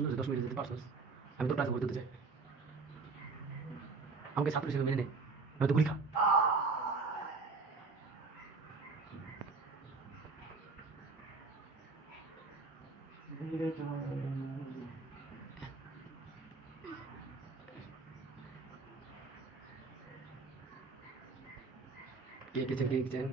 শূন্য দশ মিনিটে যেতে পারছিস? আমি তোর ক্লাসে ভর্তি হতে চাই। আমাকে ছাত্র হিসেবে মেনে নে, নয়তো গুলি খা। কে কিচেন কে কিচেন